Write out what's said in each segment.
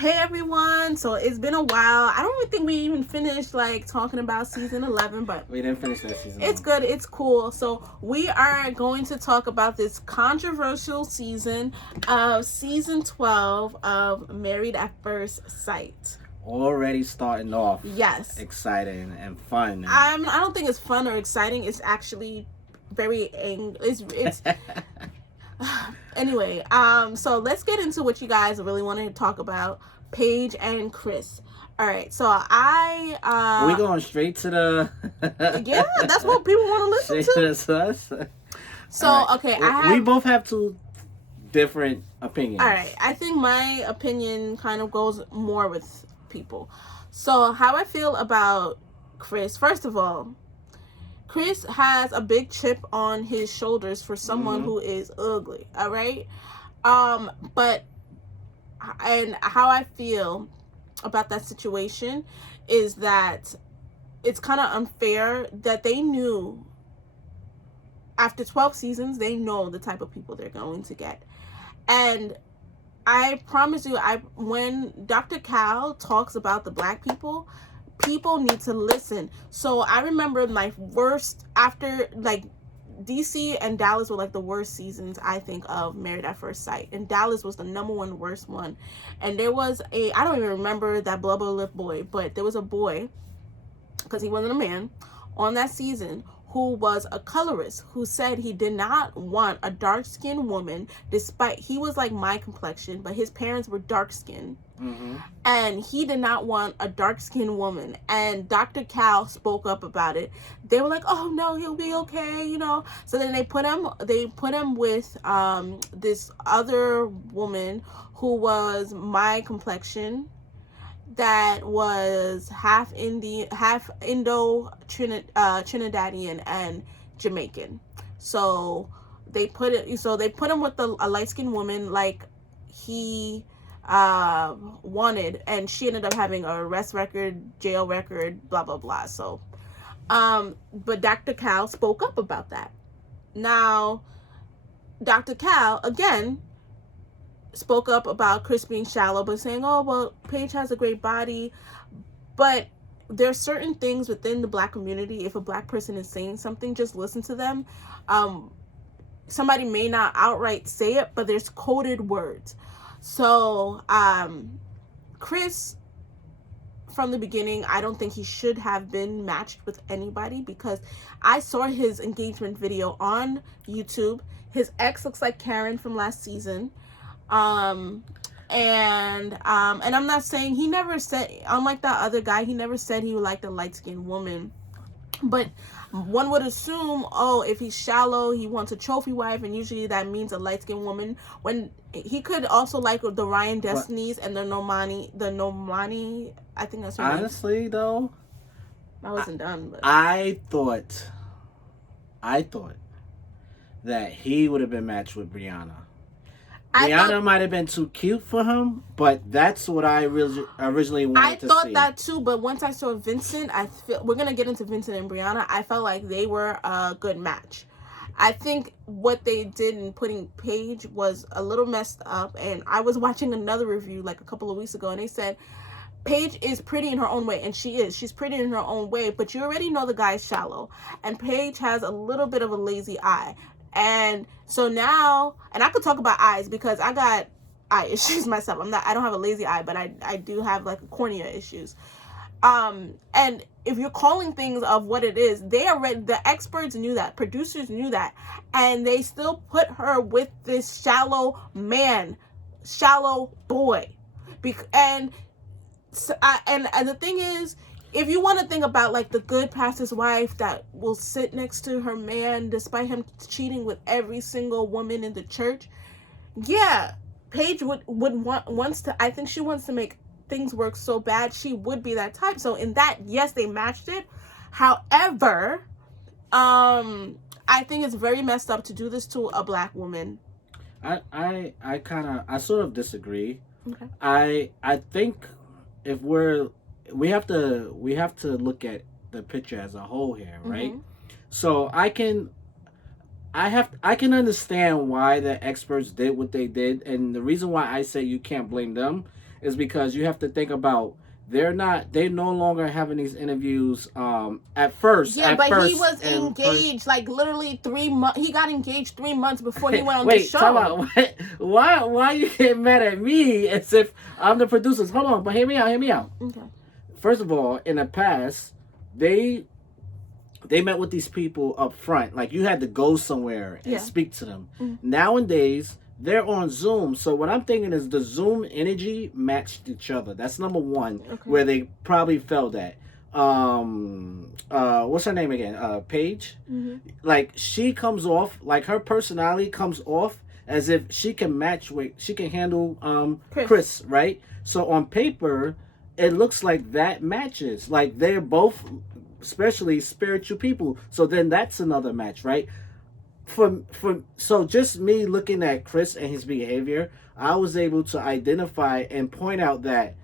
Hey everyone, so it's been a while. I don't even think we even finished like talking about season 11, but We didn't finish that season. it's good, it's cool. So we are going to talk about this controversial season of season 12 of Married at First Sight. Already starting off. Yes. Exciting and fun. I don't think it's fun or exciting. It's actually very it's anyway, so let's get into what you guys really want to talk about. Paige and Chris. All right, so Are we going straight to the yeah, that's what people want to listen to. Sus? So right. okay, we both have two different opinions. All right, I think my opinion kind of goes more with people. So how I feel about Chris, first of all, Chris has a big chip on his shoulders for someone who is ugly, all right? But and how I feel about that situation is that it's kind of unfair that they knew after 12 seasons, they know the type of people they're going to get. And I promise you, when Dr. Cal talks about the black people need to listen. So I remember my worst, after like DC and Dallas were like the worst seasons, I think, of Married at First Sight, and Dallas was the number one worst one. And there was I don't even remember that blubber lip boy, but there was a boy, because he wasn't a man, on that season who was a colorist, who said he did not want a dark-skinned woman, despite he was like my complexion, but his parents were dark-skinned. And he did not want a dark-skinned woman. And Dr. Cal spoke up about it. They were like, oh no, he'll be okay, you know. So then they put him with this other woman who was my complexion, that was half Indian, half Trinidadian and Jamaican. So they put him with a light-skinned woman like he wanted, and she ended up having a arrest record, jail record, blah blah blah. So but Dr. Cal spoke up about that. Now Dr. Cal again spoke up about Chris being shallow, but saying, oh well, Paige has a great body. But there's certain things within the black community, if a black person is saying something, just listen to them. Somebody may not outright say it, but there's coded words. So Chris, from the beginning, I don't think he should have been matched with anybody, because I saw his engagement video on YouTube. His ex looks like Karen from last season. And I'm not saying, he never said, unlike that other guy, he never said he would like a light-skinned woman. But one would assume, oh, if he's shallow, he wants a trophy wife, and usually that means a light-skinned woman. When he could also like the Ryan Destinies and the Nomani, I think that's her name. Honestly, though, I wasn't done. But I thought that he would have been matched with Brianna. Brianna might have been too cute for him, but that's what I originally wanted to see. I thought that too, but once I saw Vincent, we're going to get into Vincent and Brianna. I felt like they were a good match. I think what they did in putting Paige was a little messed up, and I was watching another review like a couple of weeks ago, and they said Paige is pretty in her own way, and she is. She's pretty in her own way, but you already know the guy's shallow, and Paige has a little bit of a lazy eye. And so now, and I could talk about eyes because I got eye issues myself. I don't have a lazy eye, but I do have like cornea issues. And if you're calling things of what it is, the experts knew that, producers knew that, and they still put her with this shallow boy. And the thing is, if you want to think about like the good pastor's wife that will sit next to her man despite him cheating with every single woman in the church, yeah, Paige would wants to. I think she wants to make things work so bad. She would be that type. So in that, yes, they matched it. However, I think it's very messed up to do this to a black woman. I sort of disagree. Okay. I think if we have to look at the picture as a whole here, right? So I can understand why the experts did what they did, and the reason why I say you can't blame them is because you have to think about they no longer having these interviews at first. Yeah, but he was engaged like literally 3 months. He got engaged 3 months before he went on the show. Wait, why you get mad at me as if I'm the producers? Hold on, but hear me out. Okay. First of all, in the past, they met with these people up front. Like, you had to go somewhere and speak to them. Mm-hmm. Nowadays, they're on Zoom. So what I'm thinking is the Zoom energy matched each other. That's number one, where they probably felt at. What's her name again? Paige? Mm-hmm. Like, she comes off, like, her personality comes off as if she can handle Chris, right? So on paper, it looks like that matches. Like, they're both especially spiritual people. So then that's another match, right? So just me looking at Chris and his behavior, I was able to identify and point out that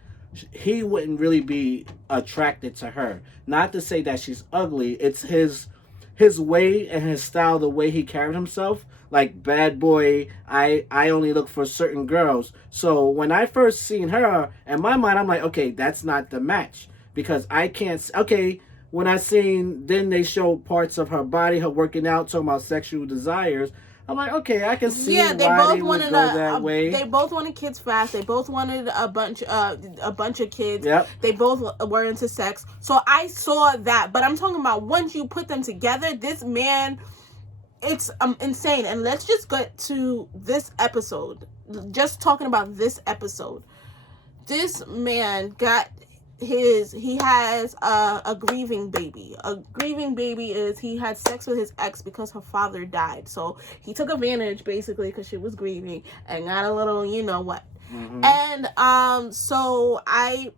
he wouldn't really be attracted to her. Not to say that she's ugly. It's his way and his style, the way he carried himself. Like, bad boy, I only look for certain girls. So when I first seen her, in my mind, I'm like, okay, that's not the match. Because I can't, when I seen, then they show parts of her body, her working out, talking about sexual desires. I'm like, okay, I can see why they would go that way. They both wanted kids fast. They both wanted a bunch of kids. Yep. They both were into sex. So I saw that. But I'm talking about once you put them together, this man, it's insane. And let's just get to this episode. Just talking about this episode. This man he has a grieving baby. A grieving baby is he had sex with his ex because her father died. So he took advantage basically because she was grieving and got a little, you know what. Mm-hmm. And so I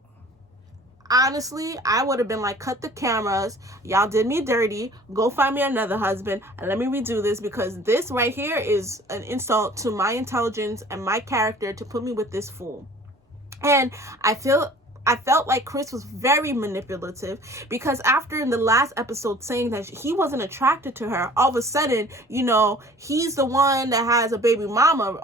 would have been like, cut the cameras. Y'all did me dirty. Go find me another husband and let me redo this, because this right here is an insult to my intelligence and my character to put me with this fool. And I felt like Chris was very manipulative, because after in the last episode saying that he wasn't attracted to her, all of a sudden, you know, he's the one that has a baby mama,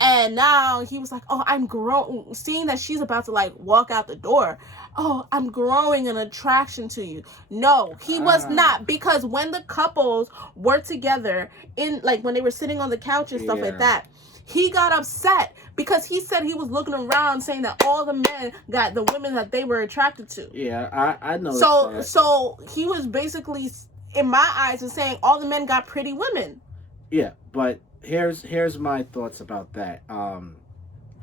and now he was like, oh, I'm growing, seeing that she's about to like walk out the door. Oh, I'm growing an attraction to you. No, he was not, because when the couples were together in, like, when they were sitting on the couch and stuff like that, he got upset because he said he was looking around saying that all the men got the women that they were attracted to. Yeah, I know. So he was basically, in my eyes, was saying all the men got pretty women. Yeah, but here's my thoughts about that.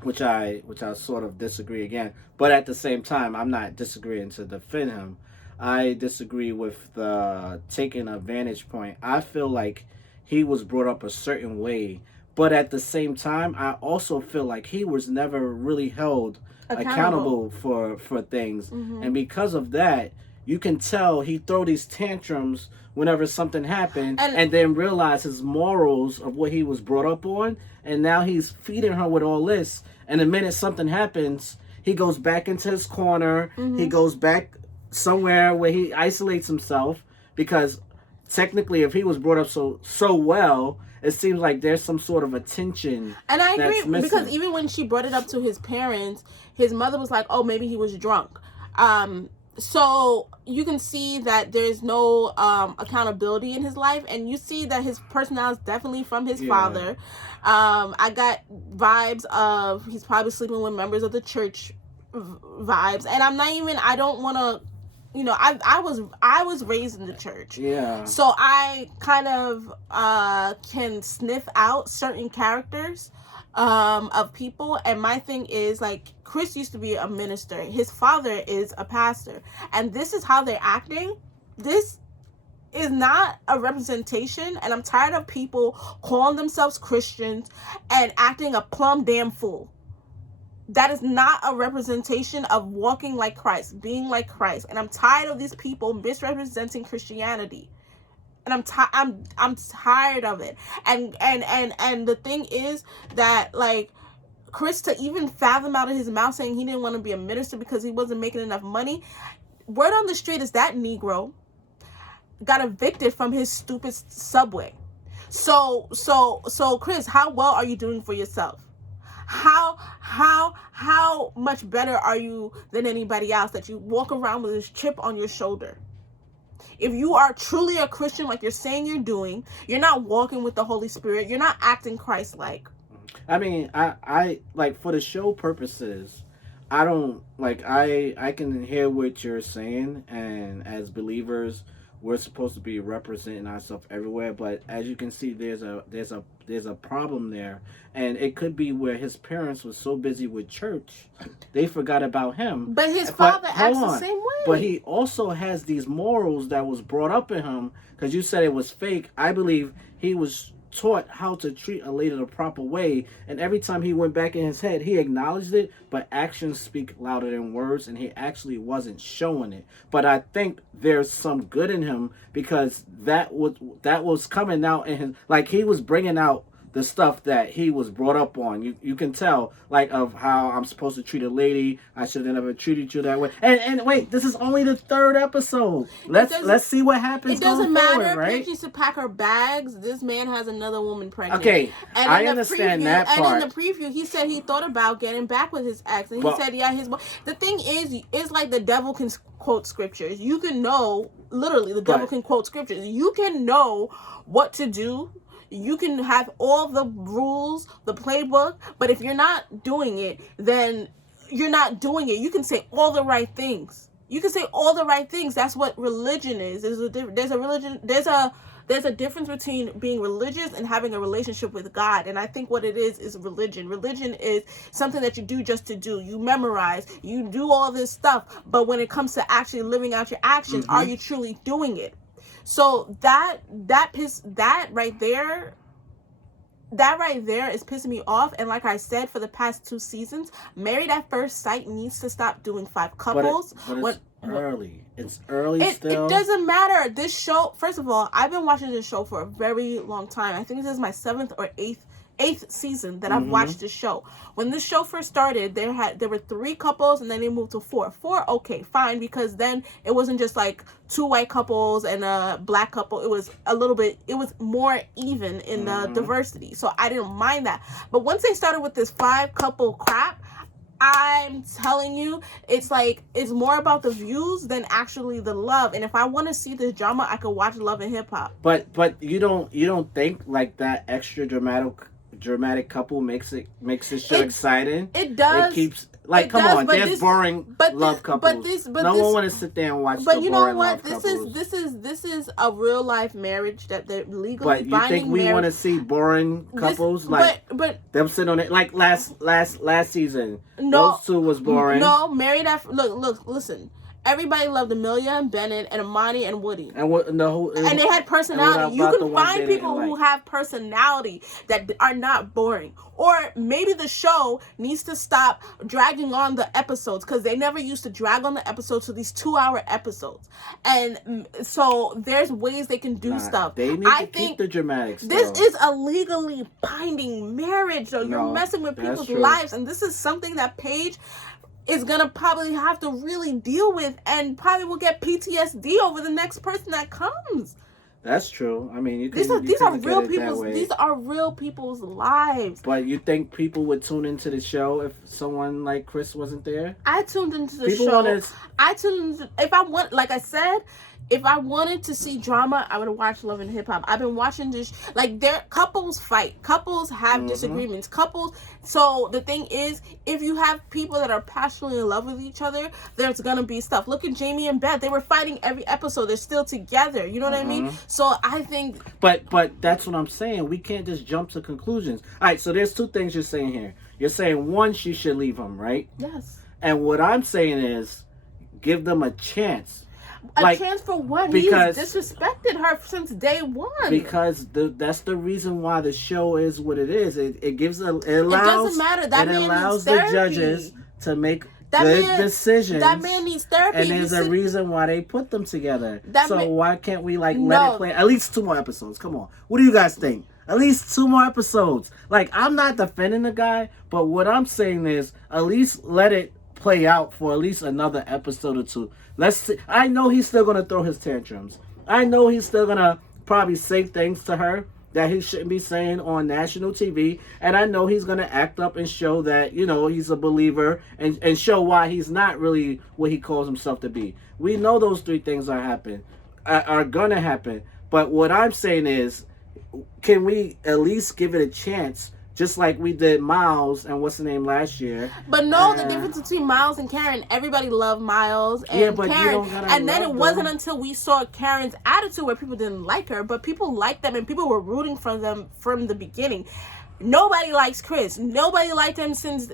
Which I sort of disagree again, but at the same time, I'm not disagreeing to defend him. I disagree with the taking a vantage point. I feel like he was brought up a certain way. But at the same time, I also feel like he was never really held accountable for things. Mm-hmm. And because of that, you can tell he throw these tantrums whenever something happened, and then realize his morals of what he was brought up on. And now he's feeding her with all this. And the minute something happens, he goes back into his corner. Mm-hmm. He goes back somewhere where he isolates himself, because technically if he was brought up so well, it seems like there's some sort of attention. And I agree, because even when she brought it up to his parents, his mother was like, oh, maybe he was drunk. So you can see that there's no accountability in his life, and you see that his personality is definitely from his father. I got vibes of he's probably sleeping with members of the church vibes, and I don't want to, you know, I was raised in the church. Yeah. So I kind of can sniff out certain characters of people. And my thing is, like, Chris used to be a minister. His father is a pastor. And this is how they're acting. This is not a representation. And I'm tired of people calling themselves Christians and acting a plumb damn fool. That is not a representation of walking like Christ, being like Christ. And I'm tired of these people misrepresenting Christianity. And I'm tired of it. And the thing is that, like, Chris, to even fathom out of his mouth saying he didn't want to be a minister because he wasn't making enough money. Word on the street is that Negro got evicted from his stupid Subway. So Chris, how well are you doing for yourself? how much better are you than anybody else that you walk around with this chip on your shoulder? If you are truly a Christian, like you're saying you're doing, you're not walking with the Holy Spirit, you're not acting Christ-like. I mean, I like, for the show purposes, I don't like, I can hear what you're saying, and as believers, we're supposed to be representing ourselves everywhere. But as you can see, there's a problem there, and it could be where his parents were so busy with church, they forgot about him. But his father acts the same way. But he also has these morals that was brought up in him, because you said it was fake. I believe he was taught how to treat a lady the proper way, and every time he went back in his head, he acknowledged it, but actions speak louder than words, and he actually wasn't showing it. But I think there's some good in him, because that was coming out in his, like, he was bringing out the stuff that he was brought up on. You can tell, like, of how I'm supposed to treat a lady. I should have never treated you that way. And wait, this is only the 3rd episode. Let's see what happens. It doesn't going matter forward, right? if used to pack her bags. This man has another woman pregnant. Okay, and I understand that part. And in the preview, he said he thought about getting back with his ex, and he said, yeah, the thing is, it's like the devil can quote scriptures. You can know, literally, the devil can quote scriptures. You can know what to do. You can have all the rules, the playbook, but if you're not doing it, then you're not doing it. You can say all the right things. You can say all the right things. That's what religion is. There's a difference between being religious and having a relationship with God. And I think what it is religion. Religion is something that you do just to do. You memorize, you do all this stuff. But when it comes to actually living out your actions, are you truly doing it? So that right there is pissing me off. And like I said, for the past 2 seasons, Married at First Sight needs to stop doing 5 couples. But it's early still. It doesn't matter. This show, first of all, I've been watching this show for a very long time. I think this is my 7th or 8th season that I've watched this show. When this show first started, there were 3 couples, and then they moved to 4. 4, okay, fine, because then it wasn't just like 2 white couples and a black couple. It was it was more even in the diversity. So I didn't mind that. But once they started with this 5 couple crap, I'm telling you, it's like, it's more about the views than actually the love. And if I want to see this drama, I could watch Love and Hip Hop. But you don't think like that extra dramatic couple makes the show exciting? It does. It keeps, like, come on, there's boring love couples. No one want to sit there and watch. But you know what? This is a real life marriage that they're legally binding. But you think we want to see boring couples but them sitting on it like last season? No, those 2 was boring. No, Married at listen. Everybody loved Amelia and Bennett and Amani and Woody. And they had personality. You can find people who have personality that are not boring. Or maybe the show needs to stop dragging on the episodes, because they never used to drag on the episodes to these 2-hour episodes. And so there's ways they can do stuff. They need to keep the dramatics. This is a legally binding marriage, though. You're messing with people's lives. And this is something that Paige is gonna probably have to really deal with, and probably will get PTSD over the next person that comes. That's true. I mean, these are real people's. These are real people's lives. But you think people would tune into the show if someone like Chris wasn't there? I tuned into the show. If I want, like I said, if I wanted to see drama, I would have watched Love and Hip Hop. I've been watching this, like, couples fight. Couples have disagreements. So the thing is, if you have people that are passionately in love with each other, there's going to be stuff. Look at Jamie and Beth. They were fighting every episode. They're still together. You know what I mean? So I think... But that's what I'm saying. We can't just jump to conclusions. All right, so there's 2 things you're saying here. You're saying, 1, she should leave him, right? Yes. And what I'm saying is, give them a chance. A chance for what? Because he's disrespected her since day 1. Because that's the reason why the show is what it is. It allows. It doesn't matter. That man allows needs the judges to make good decisions. That man needs therapy. And there's a reason why they put them together. Why can't we let it play? At least 2 more episodes. Come on. What do you guys think? At least 2 more episodes. Like, I'm not defending the guy, but what I'm saying is, at least let it play out for at least another episode or 2. Let's see. I know he's still gonna throw his tantrums. I know he's still gonna probably say things to her, that he shouldn't be saying on national TV. And I know he's going to act up and show that, you know, he's a believer and show why he's not really what he calls himself to be. We know those three things are going to happen. But what I'm saying is, can we at least give it a chance? Just like we did Miles and what's the name last year. But no, the difference between Miles and Karen, everybody loved Miles and Karen. And then it wasn't until we saw Karen's attitude where people didn't like her, but people liked them and people were rooting for them from the beginning. Nobody likes Chris. Nobody liked him since...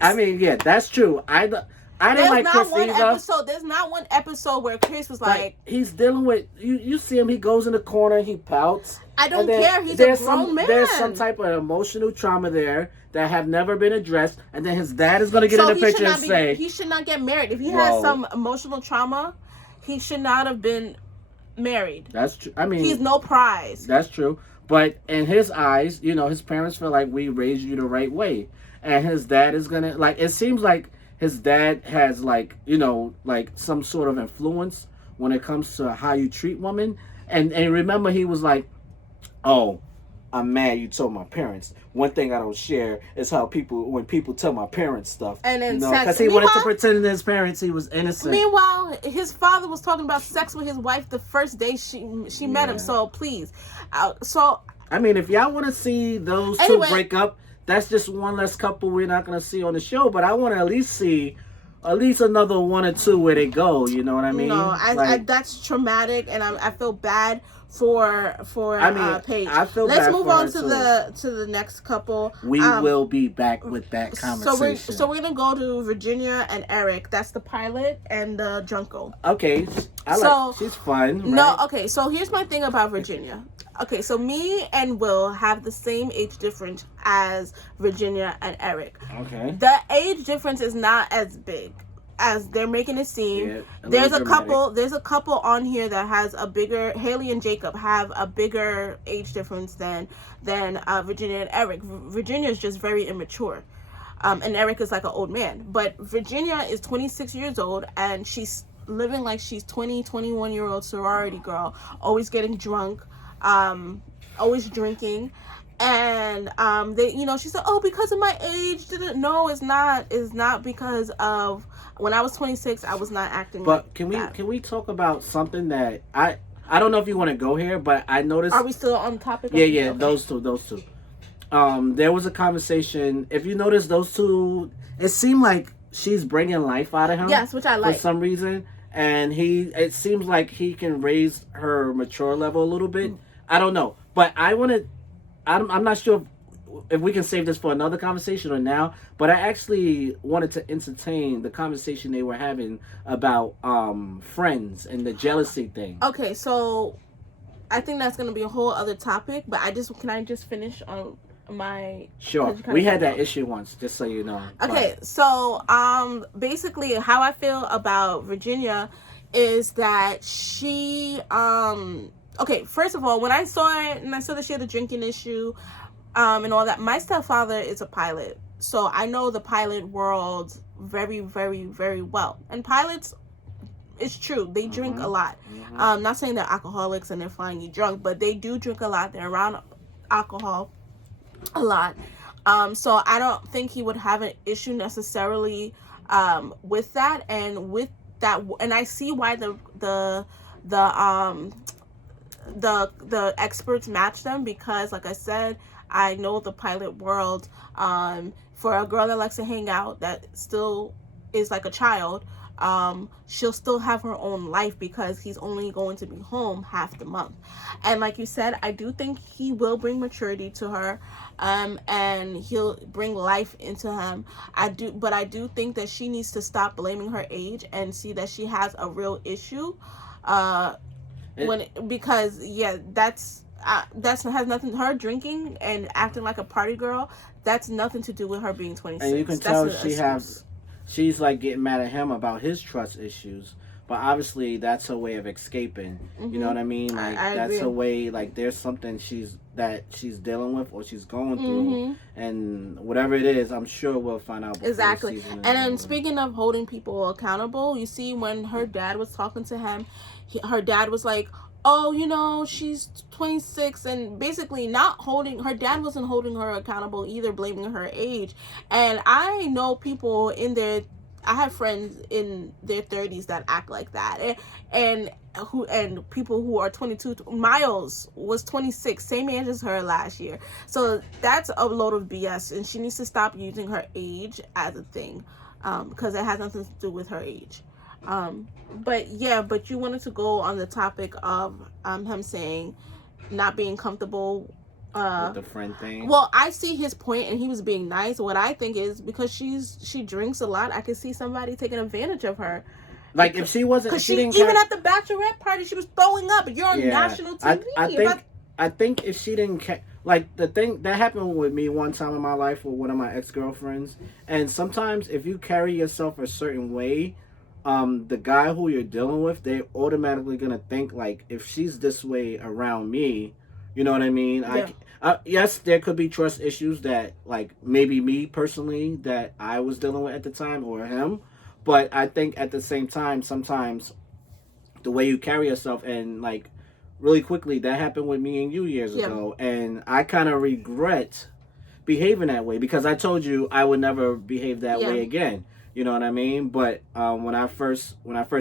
I mean, yeah, that's true. I didn't like Chris either. There's not one episode where Chris was like... He's dealing with... You see him, he goes in the corner, he pouts. I don't care. He's a grown man. There's some type of emotional trauma there that have never been addressed. And then his dad is going to get in the picture and say... He should not get married. If he has some emotional trauma, he should not have been married. That's true. I mean... He's no prize. That's true. But in his eyes, you know, his parents feel like we raised you the right way. And his dad is going to... Like, it seems like his dad has, like, you know, like some sort of influence when it comes to how you treat women. And remember, he was like, oh, I'm mad you told my parents. One thing I don't share is how when people tell my parents stuff. And then because he wanted to pretend to his parents he was innocent. Meanwhile, his father was talking about sex with his wife the first day she met him. So please. I mean, if y'all want to see those two break up, that's just one less couple we're not going to see on the show. But I want to at least see another one or two where they go. You know what I mean? No, that's traumatic, and I feel bad for Paige. I feel Let's bad move for on her to the next couple. We will be back with that conversation. So we're gonna go to Virginia and Eric. That's the pilot and the Junko. Okay, she's fun. Right? No, okay. So here's my thing about Virginia. Okay, so me and Will have the same age difference as Virginia and Eric. Okay. The age difference is not as big as they're making it seem. Yeah, there's a couple on here that has a bigger... Haley and Jacob have a bigger age difference than Virginia and Eric. Virginia is just very immature. And Eric is like an old man. But Virginia is 26 years old and she's living like she's 21-year-old sorority girl, always getting drunk, always drinking. And she said, oh, because of my age. No, it's not because of... When I was 26, I was not acting like that. But can we talk about something that I don't know if you want to go here, but I noticed... Are we still on topic? Yeah, okay. Those two. There was a conversation. If you notice, those two, it seemed like she's bringing life out of him. Yes, which I like. For some reason. And it seems like he can raise her mature level a little bit. I don't know. But I'm not sure if we can save this for another conversation or now, but I actually wanted to entertain the conversation they were having about friends and the jealousy thing. Okay, so I think that's going to be a whole other topic, but can I just finish on my... Sure. We had that issue once, just so you know. Okay, so basically how I feel about Virginia is that she... okay, first of all, when I saw it and I saw that she had a drinking issue... and all that. My stepfather is a pilot, so I know the pilot world very, very, very well. And pilots, it's true, they drink a lot. Not saying they're alcoholics and they're flying you drunk, but they do drink a lot. They're around alcohol a lot. So I don't think he would have an issue necessarily with that. And with that, and I see why the experts match them, because like I said, I know the pilot world, for a girl that likes to hang out, that still is like a child, she'll still have her own life because he's only going to be home half the month. And like you said, I do think he will bring maturity to her, and he'll bring life into him. But I do think that she needs to stop blaming her age and see that she has a real issue, because that has nothing. Her drinking and acting like a party girl, that's nothing to do with her being 26. And you can tell she's like getting mad at him about his trust issues, but obviously that's her way of escaping. You know what I mean? Like I that's agree. her way. Like there's something she's dealing with or she's going through, and whatever it is, I'm sure we'll find out. Exactly. And then speaking of holding people accountable, you see when her dad was talking to him, her dad was like, oh, you know, she's 26, and basically not holding, her dad wasn't holding her accountable either, blaming her age. And I know people in their, I have friends in their 30s that act like that. And people who are 22. Miles was 26, same age as her last year. So that's a load of BS, and she needs to stop using her age as a thing, because it has nothing to do with her age. But you wanted to go on the topic of him saying not being comfortable with the friend thing. Well, I see his point, and he was being nice. What I think is, because she drinks a lot, I could see somebody taking advantage of her. Like, if she wasn't, because she even at the bachelorette party, she was throwing up. You're on national TV. I think if she didn't like, the thing that happened with me one time in my life with one of my ex-girlfriends, and sometimes if you carry yourself a certain way, the guy who you're dealing with, they're automatically gonna think, like, if she's this way around me, you know what I mean? Yeah. Yes, there could be trust issues that, like, maybe me personally that I was dealing with at the time, or him. But I think at the same time, sometimes the way you carry yourself, and, like, really quickly, that happened with me and you years ago, and I kind of regret behaving that way, because I told you I would never behave that way again. You know what I mean? But when I first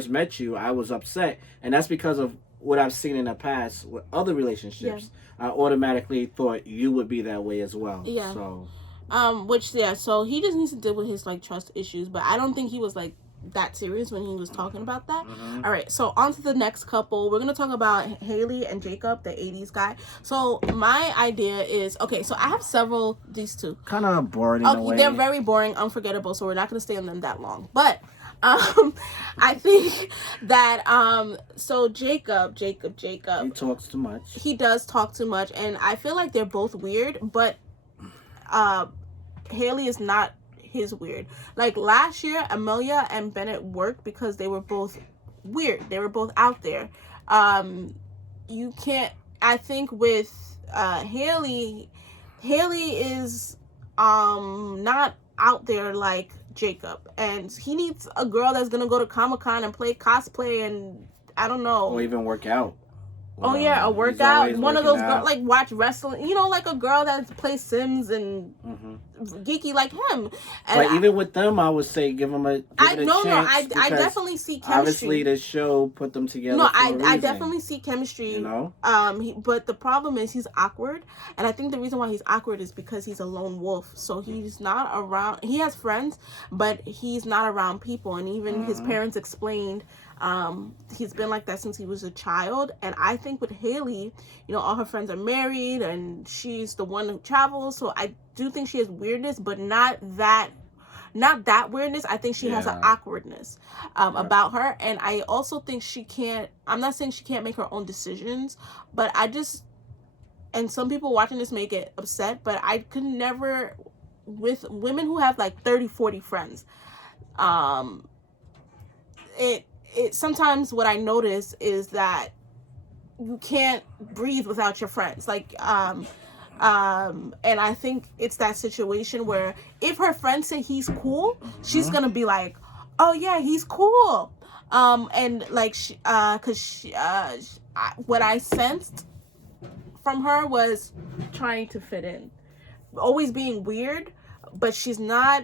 met you, I was upset, and that's because of what I've seen in the past with other relationships. I automatically thought you would be that way as well. Yeah. So. So he just needs to deal with his, like, trust issues, but I don't think he was, like, that serious when he was talking about that. All right, so on to the next couple. We're gonna talk about Haley and Jacob, the 80s guy. So my idea is, okay, so I have several, these two Kind of boring in a way. They're very boring, unforgettable, so we're not gonna stay on them that long, but I think that so Jacob he talks too much. He does talk too much, and I feel like they're both weird, but Haley is not his weird. Like, last year, Amelia and Bennett worked because they were both weird. They were both out there. You can't, I think with Haley is not out there like Jacob, and he needs a girl that's gonna go to Comic-Con and play cosplay, and I don't know, or even work out. Oh yeah, a workout. One of those girls, like, watch wrestling. You know, like a girl that plays Sims and geeky like him. And but even with them, I would say give them a chance. I definitely see chemistry. Obviously, the show put them together. No, I definitely see chemistry. You know. But the problem is he's awkward, and I think the reason why he's awkward is because he's a lone wolf. So he's not around. He has friends, but he's not around people. And even his parents explained. He's been like that since he was a child. And I think with Haley, you know, all her friends are married and she's the one who travels, so I do think she has weirdness, but not that weirdness. I think she has an awkwardness about her, and I also think I'm not saying she can't make her own decisions, but and some people watching this may get upset, but I could never, with women who have like 30-40 friends, it sometimes what I notice is that you can't breathe without your friends. Like, and I think it's that situation where if her friends say he's cool, she's gonna be like, oh yeah, he's cool. And like, what I sensed from her was trying to fit in, always being weird, but she's not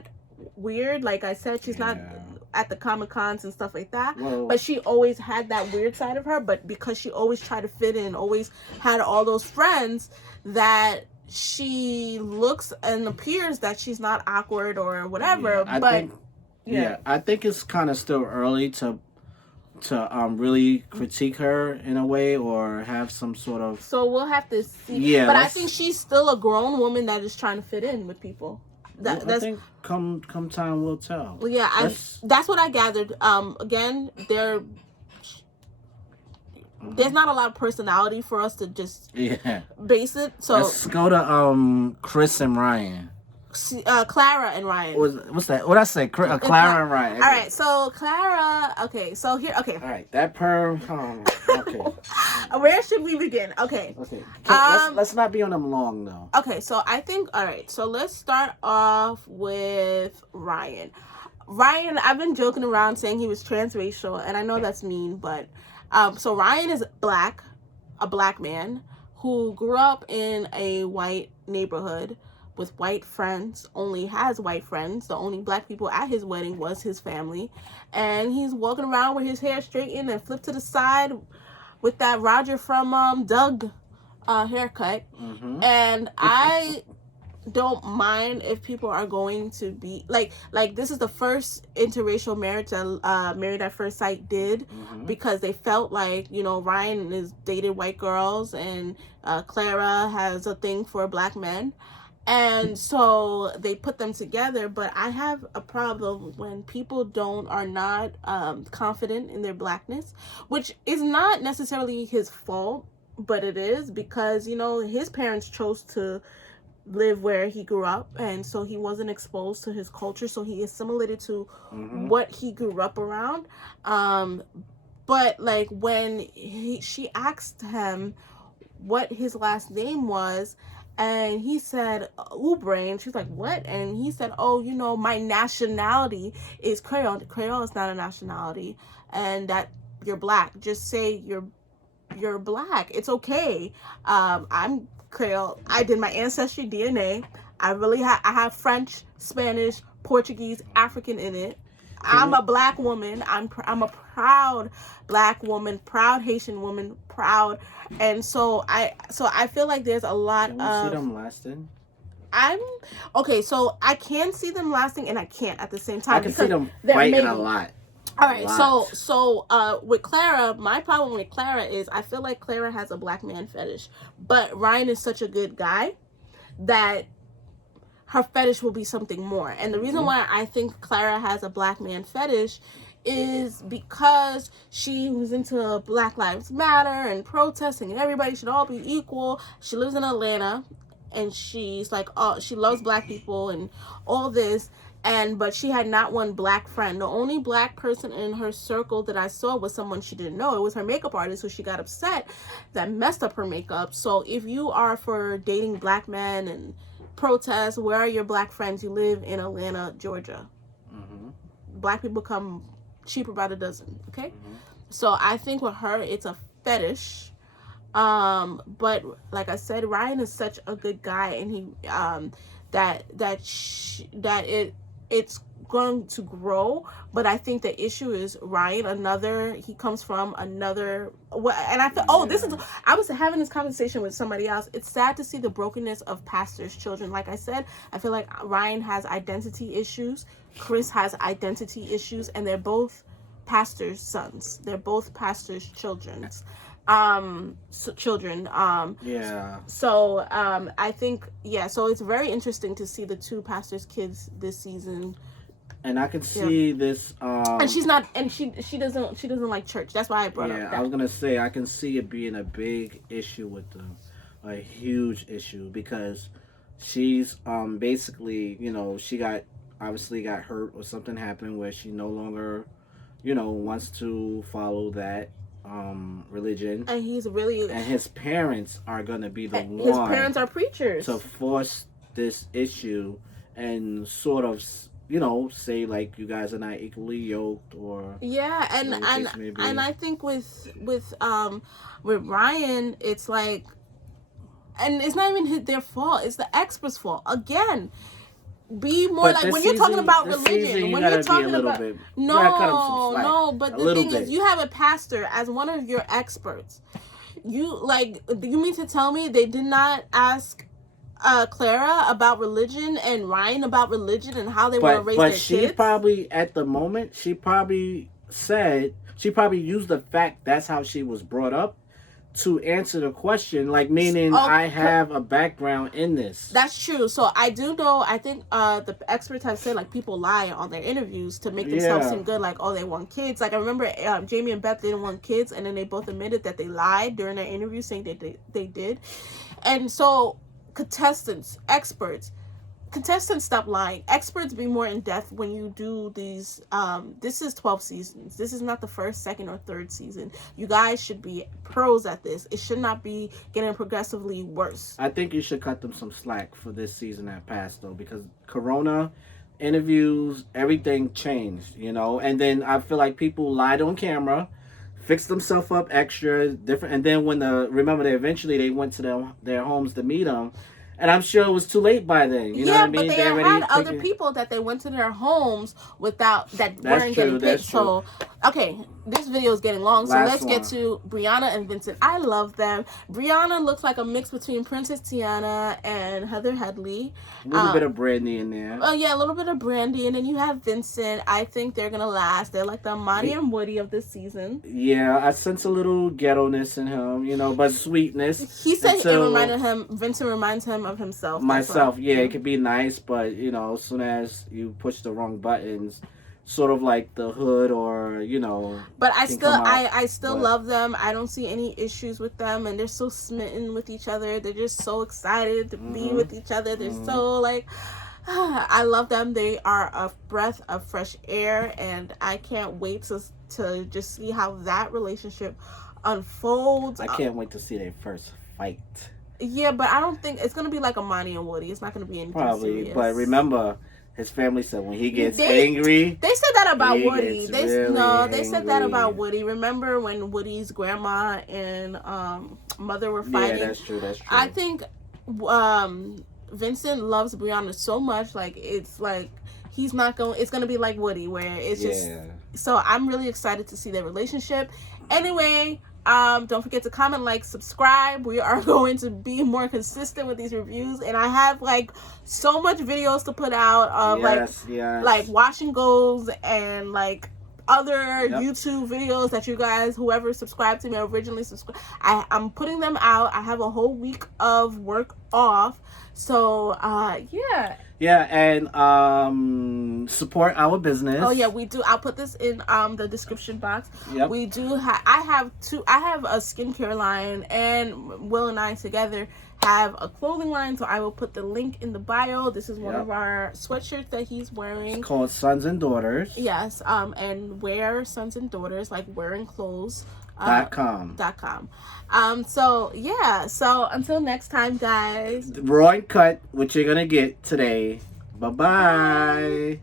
weird. Like I said, she's not at the Comic-Cons and stuff like that. Whoa. But she always had that weird side of her, but because she always tried to fit in, always had all those friends, that she looks and appears that she's not awkward or whatever. I think it's kind of still early to really critique her in a way, or have some sort of. So we'll have to see. But I think she's still a grown woman that is trying to fit in with people. I think come time will tell. Well, yeah, that's what I gathered. Again, there's not a lot of personality for us to just base it. So let's go to Chris and Ryan. Clara and Ryan. What's that? What I say? Clara and Ryan. Okay. All right, so Clara. Okay, so here. Okay. All right, that perm. Okay. Where should we begin? Okay. Okay. Let's not be on them long though. Okay, so I think. All right, so let's start off with Ryan. Ryan, I've been joking around saying he was transracial, and I know that's mean, but so Ryan is black. a black man who grew up in a white neighborhood with white friends, only has white friends. The only black people at his wedding was his family. And he's walking around with his hair straightened and flipped to the side with that Roger from Doug haircut. Mm-hmm. And I don't mind if people are going to be like this is the first interracial marriage that Married at First Sight did, because they felt like, you know, Ryan is dated white girls and Clara has a thing for black men, and so they put them together. But I have a problem when people are not confident in their blackness, which is not necessarily his fault, but it is because, you know, his parents chose to live where he grew up, and so he wasn't exposed to his culture, so he assimilated to what he grew up around. But like when she asked him what his last name was, and he said Ubre, and she's like, what? And he said, oh, you know, my nationality is Creole. Creole is not a nationality, and that you're black. Just say you're black. It's okay. I'm Creole. I did my ancestry DNA. I have French, Spanish, Portuguese, African in it. I'm a black woman. I'm a proud black woman, proud Haitian woman, proud. And so I feel like there's a lot of. See them lasting. I'm okay. So I can see them lasting, and I can't at the same time. I can see them fighting a lot. All right, so with Clara, my problem with Clara is I feel like Clara has a black man fetish, but Ryan is such a good guy that her fetish will be something more. And the reason why I think Clara has a black man fetish is because she was into Black Lives Matter and protesting and everybody should all be equal. She lives in Atlanta, and she's like, oh, she loves black people and all this. But she had not one black friend. The only black person in her circle that I saw was someone she didn't know. It was her makeup artist, who she got upset that messed up her makeup. So if you are for dating black men and protest, where are your black friends? You live in Atlanta, Georgia. Black people come cheaper by the dozen. Okay. So I think with her, it's a fetish. But like I said, Ryan is such a good guy, and he it's going to grow. But I think the issue is Ryan, he comes from another, and I feel, I was having this conversation with somebody else. It's sad to see the brokenness of pastors' children. Like I said, I feel like Ryan has identity issues, Chris has identity issues, and they're both pastors' sons. They're both pastors' children. So I think, so it's very interesting to see the two pastors' kids this season. And I can see this and she's not, and she doesn't like church. That's why I brought up that. I was gonna say, I can see it being a big issue with them, a huge issue, because she's basically, you know, she obviously got hurt or something happened where she no longer, you know, wants to follow that religion, and his parents are gonna be the one. His parents are preachers to force this issue and sort of, you know, say like you guys are not equally yoked, or and I think with Ryan, it's like, and it's not even their fault. It's the expert's fault again. Be more like when you're talking about religion. When you're talking about but the thing is, you have a pastor as one of your experts. You mean to tell me they did not ask Clara about religion and Ryan about religion and how they want to raise their kids? But she probably, at the moment, she probably used the fact that's how she was brought up to answer the question, like, meaning I have a background in this. That's true. So I do know, I think the experts have said, like, people lie on their interviews to make themselves seem good, like, oh, they want kids. Like, I remember Jamie and Beth didn't want kids, and then they both admitted that they lied during their interview, saying they did. And so contestants stop lying. Experts be more in depth when you do these. This is 12 seasons. This is not the first, second, or third season. You guys should be pros at this. It should not be getting progressively worse. I think you should cut them some slack for this season that passed, though, because Corona, interviews, everything changed, you know. And then I feel like people lied on camera, fixed themselves up extra different, and then when remember they went to their homes to meet him, and I'm sure it was too late by then. You know what I mean? But they had other people that they went to their homes without weren't getting picked. So, okay, this video is getting long, so let's get to Brianna and Vincent. I love them. Brianna looks like a mix between Princess Tiana and Heather Headley. A little bit of Brandy in there. Oh yeah, a little bit of Brandy, and then you have Vincent. I think they're gonna last. They're like the Monty and Woody of this season. Yeah, I sense a little ghetto-ness in him, but sweetness. He said Vincent reminds him of himself. Myself, yeah, it could be nice, but as soon as you push the wrong buttons, sort of like the hood or But I still love them. I don't see any issues with them, and they're so smitten with each other. They're just so excited to be with each other. They're so like, I love them. They are a breath of fresh air, and I can't wait to just see how that relationship unfolds. I can't wait to see their first fight. Yeah, but I don't think it's gonna be like a Monty and Woody. It's not gonna be anything serious. But remember, his family said when he gets angry. They said that about Woody. They said that about Woody. Remember when Woody's grandma and mother were fighting? Yeah, that's true. I think Vincent loves Brianna so much, like it's like he's not going. It's gonna be like Woody, where it's just. So I'm really excited to see their relationship. Anyway. Don't forget to comment, like, subscribe. We are going to be more consistent with these reviews, and I have like so much videos to put out of like wash and goes and like other YouTube videos that you guys, whoever subscribed to me originally, I'm putting them out. I have a whole week of work off, so yeah, and support our business. Oh yeah, we do. I'll put this in the description box. Yep. We do I have a skincare line, and Will and I together have a clothing line, so I will put the link in the bio. This is one of our sweatshirts that he's wearing. It's called Sons and Daughters. Yes, and wear Sons and Daughters, like wearing clothes. .com. So until next time, guys. Raw and cut, which you're gonna get today. Bye-bye.